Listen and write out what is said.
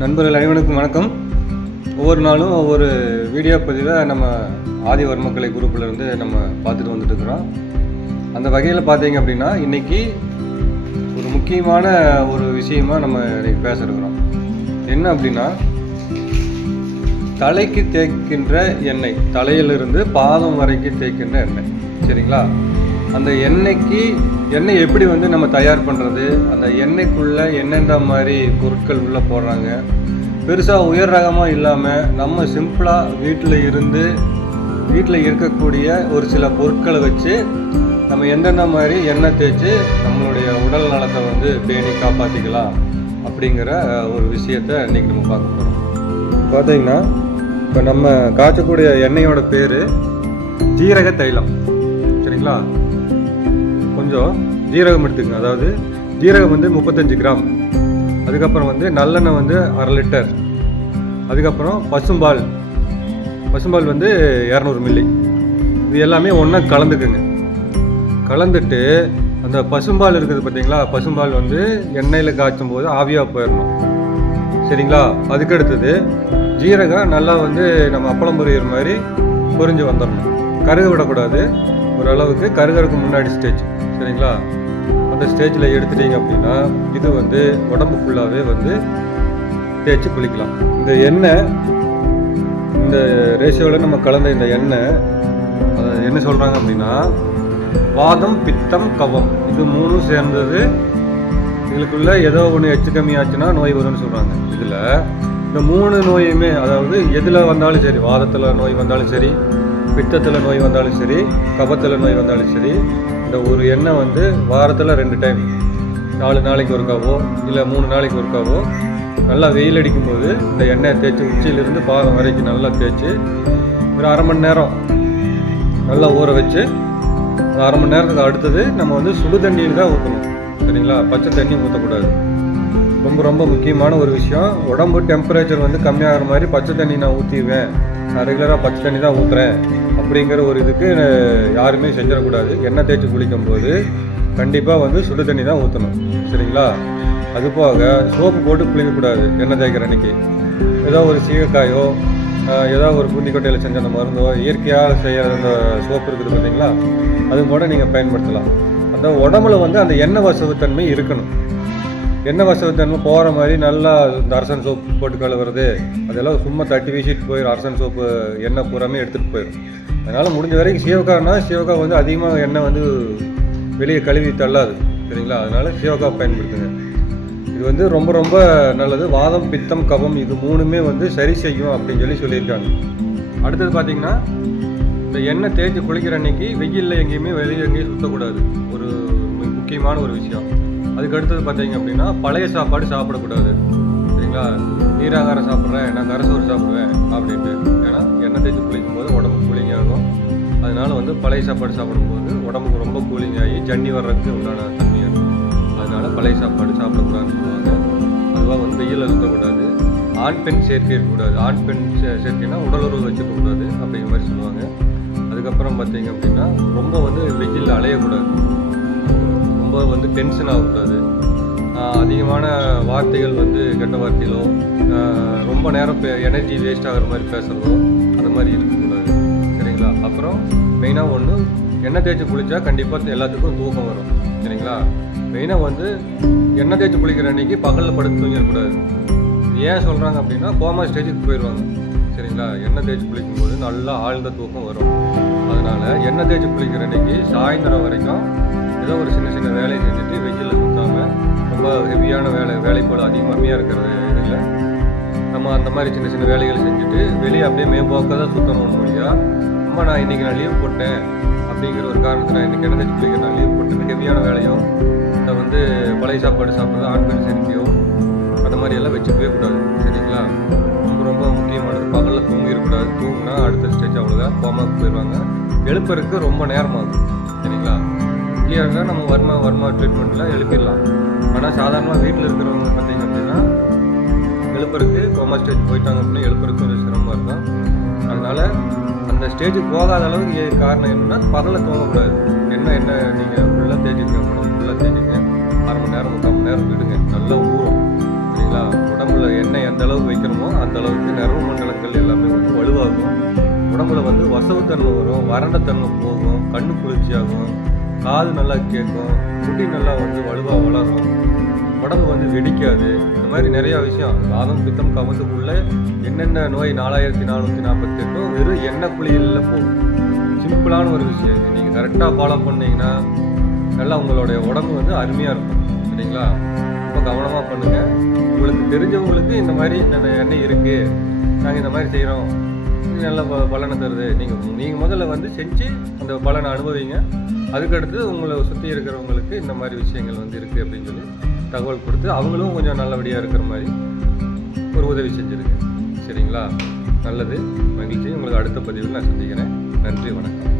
நண்பர்கள் அனைவருக்கும் வணக்கம். ஒவ்வொரு நாளும் ஒவ்வொரு வீடியோ பதிவை நம்ம ஆதிவர்மக்கலை குரூப்பில் இருந்து நம்ம பார்த்துட்டு வந்துட்டு இருக்கிறோம் அந்த வகையில் பார்த்தீங்க அப்படின்னா இன்னைக்கு ஒரு முக்கியமான ஒரு விஷயமாக நம்ம இன்றைக்கி பேச இருக்கிறோம் என்ன அப்படின்னா தலைக்கு தேய்க்கின்ற எண்ணெய் தலையிலிருந்து பாதம் வரைக்கும் தேய்க்கின்ற எண்ணெய். சரிங்களா? அந்த எண்ணெய்க்கு எண்ணெய் எப்படி வந்து நம்ம தயார் பண்ணுறது அந்த எண்ணெய்க்குள்ளே என்னென்ன மாதிரி பொருட்கள் உள்ளே போடுறாங்க? பெருசாக உயர் ரகமாக இல்லாமல் நம்ம சிம்பிளாக வீட்டில் இருந்து வீட்டில் இருக்கக்கூடிய ஒரு சில பொருட்களை வச்சு நம்ம எந்தெந்த மாதிரி எண்ணெய் தேய்ச்சி நம்மளுடைய உடல் நலத்தை வந்து பேணி காப்பாற்றிக்கலாம் அப்படிங்கிற ஒரு விஷயத்தை இன்றைக்கி நம்ம பார்க்க போகிறோம் பார்த்தீங்கன்னா இப்போ நம்ம காய்ச்சக்கூடிய எண்ணெயோட பேர் ஜீரக தைலம். சரிங்களா? கொஞ்சம் ஜீரகம் எடுத்துக்கங்க. அதாவது ஜீரகம் வந்து முப்பத்தஞ்சு கிராம். அதுக்கப்புறம் வந்து நல்லெண்ணெய் வந்து அரை லிட்டர். அதுக்கப்புறம் பசும்பால். பசும்பால் வந்து இரநூறு மில்லி. இது எல்லாமே ஒன்றா கலந்துக்குங்க. கலந்துட்டு அந்த பசும்பால் இருக்குது பார்த்தீங்களா பசும்பால் வந்து எண்ணெயில் காய்ச்சும் போது ஆவியாக போயிடணும் சரிங்களா? அதுக்கு அடுத்தது ஜீரகம் நல்லா வந்து நம்ம அப்பளம் பொரியிற மாதிரி பொரிஞ்சு வந்துடணும் கருக விடக்கூடாது ஓரளவுக்கு கருகருக்கு முன்னாடி ஸ்டேஜ் சரிங்களா? அந்த ஸ்டேஜில் எடுத்துட்டீங்க அப்படின்னா இது வந்து உடம்பு ஃபுல்லாகவே வந்து தேய்ச்சி குளிக்கலாம். இந்த எண்ணெய் இந்த ரேஷியோவில் நம்ம கலந்த இந்த எண்ணெய் அதை என்ன சொல்கிறாங்க அப்படின்னா வாதம் பித்தம் கவம். இது மூணும் சேர்ந்தது இதுக்குள்ள ஏதோ ஒன்று எச்சு கம்மியாச்சுன்னா நோய் வரும்னு சொல்கிறாங்க இதில் இந்த மூணு நோயுமே அதாவது எதில் வந்தாலும் சரி வாதத்தில் நோய் வந்தாலும் சரி பித்தத்தில் நோய் வந்தாலும் சரி கபத்தில் நோய் வந்தாலும் சரி இந்த ஒரு எண்ணெய் வந்து வாரத்தில் ரெண்டு டைம் நாலு நாளைக்கு ஒருக்காவோ இல்லை மூணு நாளைக்கு ஒருக்காவோ நல்லா வெயில் அடிக்கும்போது இந்த எண்ணெயை தேய்ச்சி உச்சியிலிருந்து பாதம் வரைக்கும் நல்லா தேய்ச்சி ஒரு அரை மணி நேரம் நல்லா ஊற வச்சு ஒரு அரை மணி நேரத்துக்கு அடுத்தது நம்ம வந்து சுடு தண்ணியில் தான் ஊற்றணும் சரிங்களா? பச்சை தண்ணி ஊற்றக்கூடாது ரொம்ப ரொம்ப முக்கியமான ஒரு விஷயம். உடம்பு டெம்பரேச்சர் வந்து கம்மியாகிற மாதிரி பச்சை தண்ணி நான் ஊற்றிடுவேன் நான் ரெகுலராக பச்சை தண்ணி தான் ஊற்றுறேன் அப்படிங்கிற ஒரு இதுக்கு யாருமே செஞ்சிடக்கூடாது. எண்ணெய் தேய்ச்சி குளிக்கும் போது கண்டிப்பாக வந்து சுடு தண்ணி தான் ஊற்றணும் சரிங்களா? அது போக சோப்பு போட்டு குளிக்கக்கூடாது எண்ணெய் தேய்க்கிற அன்னைக்கு. ஏதோ ஒரு சீகக்காயோ ஏதோ ஒரு பூந்தி செஞ்ச அந்த மருந்தோ இயற்கையாக செய்கிற அந்த சோப்பு இருக்குது பார்த்தீங்களா அது கூட நீங்கள் பயன்படுத்தலாம். அந்த உடம்புல வந்து அந்த எண்ணெய் வசவுத்தன்மை இருக்கணும். எண்ணெய் வசவுத்தன்மை போகிற மாதிரி நல்லா இந்த அரசன் சோப்பு போட்டு கழுவுறது அதெல்லாம் சும்மா தட்டி வீசிட்டு போயிடும் அரசன் சோப்பு எண்ணெய் பூராமே எடுத்துகிட்டு போயிடும் அதனால் முடிஞ்ச வரைக்கும் சீவக்கானா சீவக்கா வந்து அதிகமாக எண்ணெய் வந்து வெளியே கழுவி தள்ளாது சரிங்களா? அதனால் சீவக்கா பயன்படுத்துங்க. இது வந்து ரொம்ப ரொம்ப நல்லது. வாதம் பித்தம் கபம் இது மூணுமே வந்து சரி செய்யும் அப்படின்னு சொல்லி சொல்லியிருக்காங்க. அடுத்தது பார்த்தீங்கன்னா இந்த எண்ணெய் தேய்ச்சி குளிக்கிற அன்னைக்கு வெயிலில் எங்கேயுமே வெளியே எங்கேயும் சுற்றக்கூடாது ஒரு முக்கியமான ஒரு விஷயம். அதுக்கு அடுத்தது பார்த்தீங்க அப்படின்னா பழைய சாப்பாடு சாப்பிடக்கூடாது. சரிங்களா? நீராகாரம் சாப்பிட்றேன் நான் கரசோறு சாப்பிடுவேன் அப்படின்ட்டு. ஏன்னா எண்ணெய் தேய்ச்சி குளிக்கும் போது உடம்பு கூலிங் ஆகும். அதனால வந்து பழைய சாப்பாடு சாப்பிடும்போது உடம்புக்கு ரொம்ப கூலிங் ஆகி ஜன்னி வர்றதுக்கு உண்டான தன்மை இருக்கும் அதனால பழைய சாப்பாடு சாப்பிடக்கூடாதுன்னு சொல்லுவாங்க. அதுவாக வந்து வெயிலில் சுற்றக்கூடாது ஆண் பெண் சேர்க்கை இருக்கக்கூடாது. ஆண் பெண் சேர்க்கைனா உடல் உறவு வச்சுக்கக்கூடாது அப்படிங்கிற மாதிரி சொல்லுவாங்க. அதுக்கப்புறம் பார்த்தீங்க அப்படின்னா ரொம்ப வந்து வெயிலில் அலையக்கூடாது. வந்து டென்ஷன் ஆகக்கூடாது. அதிகமான வார்த்தைகள் வந்து கெட்ட வார்த்தைகளோ ரொம்ப நேரம் எனர்ஜி வேஸ்ட் ஆகிற மாதிரி பேசுகிறதோ அந்த மாதிரி இருக்கக்கூடாது. சரிங்களா? அப்புறம் மெயினாக ஒன்று எண்ணெய் தேய்ச்சி குளித்தா கண்டிப்பாக எல்லாத்துக்கும் தூக்கம் வரும். சரிங்களா? மெயினாக வந்து எண்ணெய் தேய்ச்சி குளிக்கிற அன்னைக்கு பகலில் படுத்து தூங்கிடக்கூடாது. ஏன் சொல்கிறாங்க அப்படின்னா கோமா ஸ்டேஜுக்கு போயிடுவாங்க. சரிங்களா? எண்ணெய் தேய்ச்சி குளிக்கும்போது நல்லா ஆழ்ந்த தூக்கம் வரும். அதனால் எண்ணெய் தேய்ச்சி குளிக்கிற அன்னைக்கு சாயந்தரம் வரைக்கும் ஏதோ ஒரு சின்ன சின்ன வேலையை செஞ்சுட்டு வெயிலில் சுற்றாமல் ரொம்ப ஹெவியான வேலை வேலைப்போல் அதிகமாக இருக்கிறது இதில் நம்ம அந்த மாதிரி சின்ன சின்ன வேலைகளை செஞ்சுட்டு வெளியே அப்படியே மேம்போக்க தான் சுற்றணும் முடியா அம்மா நான் இன்றைக்கி நான் லீவ் போட்டேன் அப்படிங்கிற ஒரு காரணத்தை நான் இன்றைக்கி எண்ணெய் தேய்ச்சி குளிக்க நான் லீவ் போட்டேன் ஹெவியான வேலையும் இல்லை வந்து பழைய சாப்பாடு சாப்பிட்றது ஆண் பெண் அந்த மாதிரியெல்லாம் வச்சுக்கவே கூடாது சரிங்களா? ரொம்ப ரொம்ப முக்கியமானது. பகலில் தூங்கிடக்கூடாது. தூங்கினா அடுத்த ஸ்டேஜ் அவ்வளோதான் கோமாக்கு போயிடுவாங்க. எழுப்பறதுக்கு ரொம்ப நேரமாகும் சரிங்களா? இங்கே இருந்தால் நம்ம வர்மா வர்மா ட்ரீட்மெண்ட்டில் எழுப்பிடலாம். ஆனால் சாதாரணமாக வீட்டில் இருக்கிறவங்க பார்த்தீங்க அப்படின்னா எழுப்புறதுக்கு கோமா ஸ்டேஜ் போயிட்டாங்க அப்படின்னா எழுப்புறதுக்கு கொஞ்சம் சிரமமாக இருக்கும். அதனால் அந்த ஸ்டேஜுக்கு போகாத அளவுக்கு ஏ- காரணம் என்னென்னா பகலில் தூங்கக்கூடாது. என்ன என்ன நீங்கள் ஃபுல்லாக தேய்ச்சிக்க உடம்பு ஃபுல்லாக தேய்ச்சிக்க அரை மணி நேரம் முக்கால் மணி நேரம் விடுங்க. நல்லா ஊறும். சரிங்களா உடம்புல எண்ணெய் எந்த அளவுக்கு வைக்கிறோமோ அந்த அளவுக்கு நரம்பு மண்டலங்கள் எல்லாமே வந்து வலுவாகும். உடம்புல வந்து வசவுத்தன்மை வரும் வறண்ட தன்மை போகும் கண்ணு குளிர்ச்சியாகும் காது நல்லா கேட்கும் முடி நல்லா வந்து வலுவாக வளரும். உடம்பு வந்து வெடிக்காது. இந்த மாதிரி நிறைய விஷயம். வாதம் பித்தம் கவசத்துக்குள்ள என்னென்ன நோய் நாலாயிரத்தி நானூற்றி நாற்பத்தி எட்டும் வெறும் எண்ணெய் குளியலில் போகும். சிம்பிளான ஒரு விஷயம் இது. நீங்கள் கரெக்டாக ஃபாலோ பண்ணீங்கன்னா நல்லா உங்களுடைய உடம்பு வந்து அருமையாக இருக்கும். சரிங்களா? ரொம்ப கவனமாக பண்ணுங்கள் தெரிஞ்சவங்களுக்கு இந்த மாதிரி இந்த எண்ணெய் இருக்குது நாங்கள் இந்த மாதிரி செய்கிறோம் நல்ல ப பலனை தருது. நீங்கள் நீங்கள் முதல்ல வந்து செஞ்சு அந்த பலனை அனுபவிங்க. அதுக்கடுத்து உங்களை சுற்றி இருக்கிறவங்களுக்கு இந்த மாதிரி விஷயங்கள் வந்து இருக்குது அப்படின்னு சொல்லி தகவல் கொடுத்து அவங்களும் கொஞ்சம் நல்லபடியாக இருக்கிற மாதிரி ஒரு உதவி செஞ்சுருக்கேன் சரிங்களா? நல்லது. மகிழ்ச்சி. உங்களுக்கு அடுத்த பதிவில் நான் சந்திக்கிறேன். நன்றி. வணக்கம்.